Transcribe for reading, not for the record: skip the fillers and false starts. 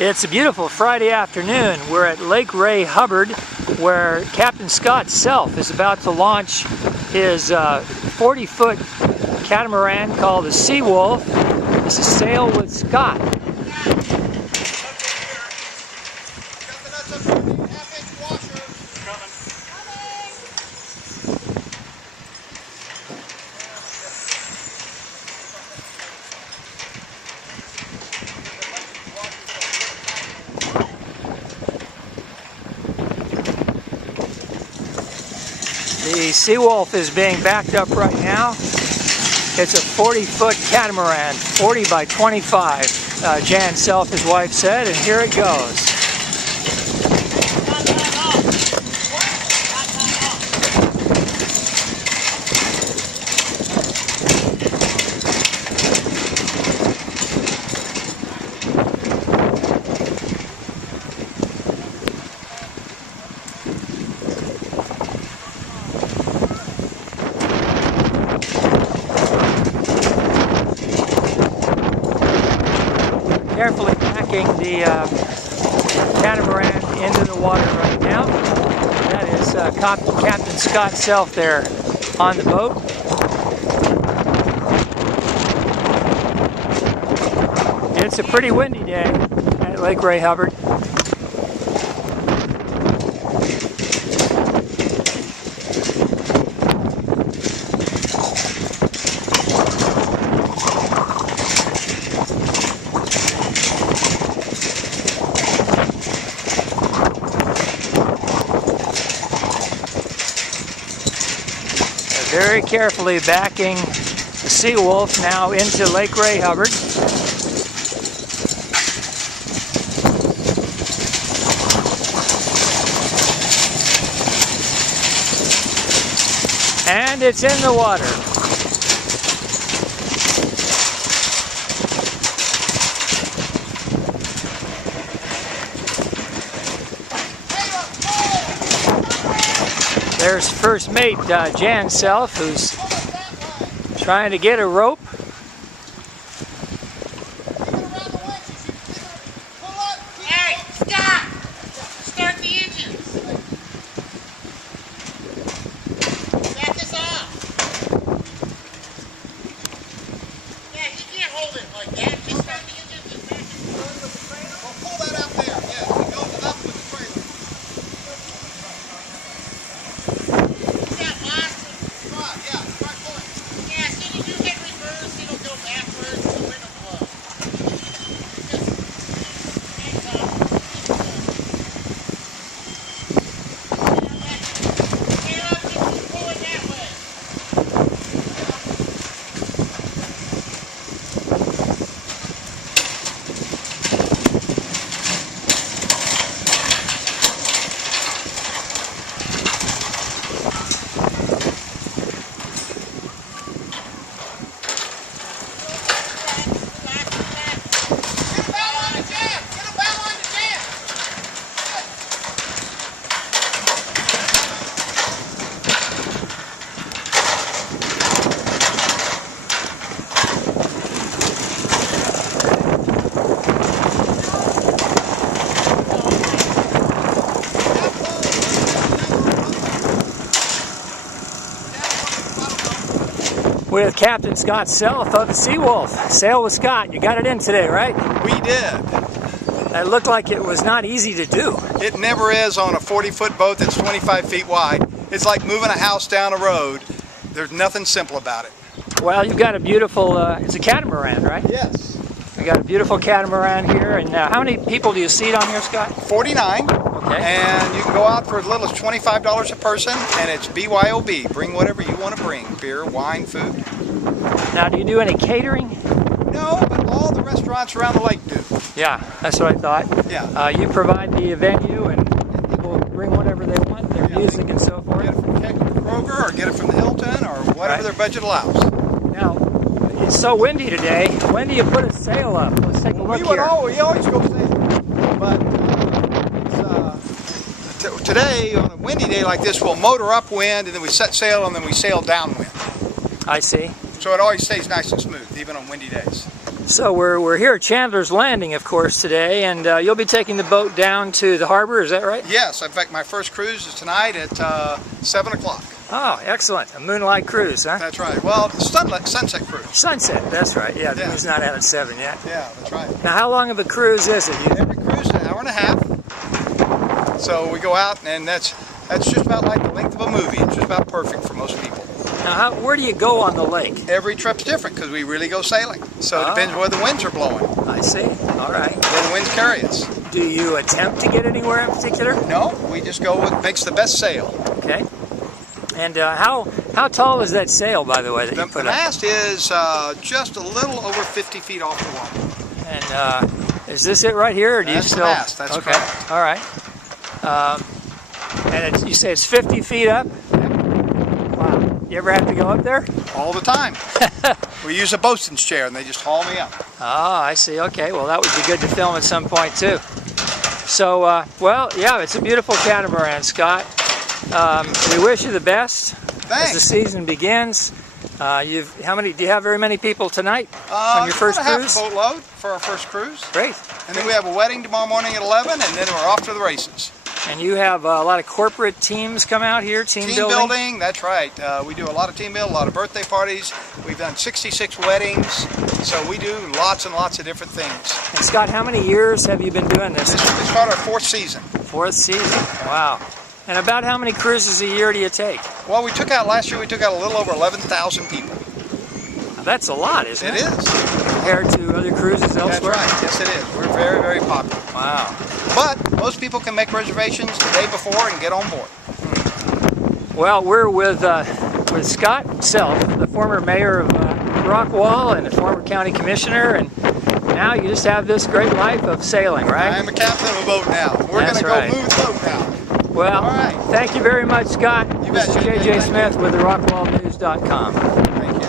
It's a beautiful Friday afternoon. We're at Lake Ray Hubbard, where Captain Scott Self is about to launch his 40-foot catamaran called the Seawolf. This is Sail with Scott. The Seawolf is being backed up right now. It's a 40-foot catamaran, 40 by 25, Jan Self, his wife, said, and here it goes. Carefully backing the catamaran into the water right now. That is Captain Scott Self there on the boat. It's a pretty windy day at Lake Ray Hubbard. Very carefully backing the Seawolf now into Lake Ray Hubbard. And it's in the water. There's first mate Jan Self, who's trying to get a rope. Hey, stop! Start the engines. Back this off. Yeah, you can't hold it like that. Just start the engines and back it. Well, pull that out there. Yeah, it goes up with the trailer. With Captain Scott Self of the Seawolf. Sail with Scott. You got it in today, right? We did. That looked like it was not easy to do. It never is on a 40-foot boat that's 25 feet wide. It's like moving a house down a road. There's nothing simple about it. Well, you've got a beautiful, it's a catamaran, right? Yes. We got a beautiful catamaran here. And how many people do you seat on here, Scott? 49. Okay. And you can go out for as little as $25 a person, and it's BYOB. Bring whatever you want to bring. Beer, wine, food. Now, do you do any catering? No, but all the restaurants around the lake do. Yeah, that's what I thought. Yeah. You provide the venue, and people bring whatever they want, their music and so forth. Get it from Kroger, or get it from the Hilton, or whatever their budget allows. Now, it's so windy today. When do you put a sail up? Let's take a look here. We always go sail, but today, on a windy day like this, we'll motor upwind, and then we set sail, and then we sail downwind. I see. So it always stays nice and smooth, even on windy days. So we're here at Chandler's Landing, of course, today, and you'll be taking the boat down to the harbor, is that right? Yes, in fact, my first cruise is tonight at 7 o'clock. Oh, excellent. A moonlight cruise, huh? That's right. Well, sunset cruise. Sunset, that's right. Yeah, the moon's not out at 7 yet. Yeah, that's right. Now, how long of a cruise is it? Every cruise is an hour and a half. So we go out, and that's just about like the length of a movie. It's just about perfect for most people. Now, where do you go on the lake? Every trip's different because we really go sailing. So it depends where the winds are blowing. I see. All right. Where the winds carry us. Do you attempt to get anywhere in particular? No, we just go with makes the best sail. Okay. And how tall is that sail, by the way, that you put The mast is just a little over 50 feet off the water. And is this it right here, or do That's you still? the mast. That's okay. correct. All right. And you say it's 50 feet up? Wow. You ever have to go up there? All the time. We use a bosun's chair, and they just haul me up. Ah, I see. Okay. Well, that would be good to film at some point too. So, well, yeah, it's a beautiful catamaran, Scott. We wish you the best Thanks. as the season begins. Do you have very many people tonight on your first about cruise? half a boatload for our first cruise. Great. And then we have a wedding tomorrow morning at 11, and then we're off to the races. And you have a lot of corporate teams come out here, team building? That's right. We do a lot of team building, a lot of birthday parties. We've done 66 weddings, so we do lots and lots of different things. And Scott, how many years have you been doing this? This will start our 4th season. 4th season. Wow. And about how many cruises a year do you take? Well, last year we took out a little over 11,000 people. Now, that's a lot, isn't it? It is. Compared to other cruises elsewhere? That's right. Yes, it is. We're very, very popular. Wow. But most people can make reservations the day before and get on board. Well, we're with Scott Self, the former mayor of Rockwall and a former county commissioner, and now you just have this great life of sailing, right? I am a captain of a boat now. We're going to go move the boat now. Well, all right. Thank you very much, Scott. You This bet, is JJ. JJ Smith with the RockwallNews.com. Thank you.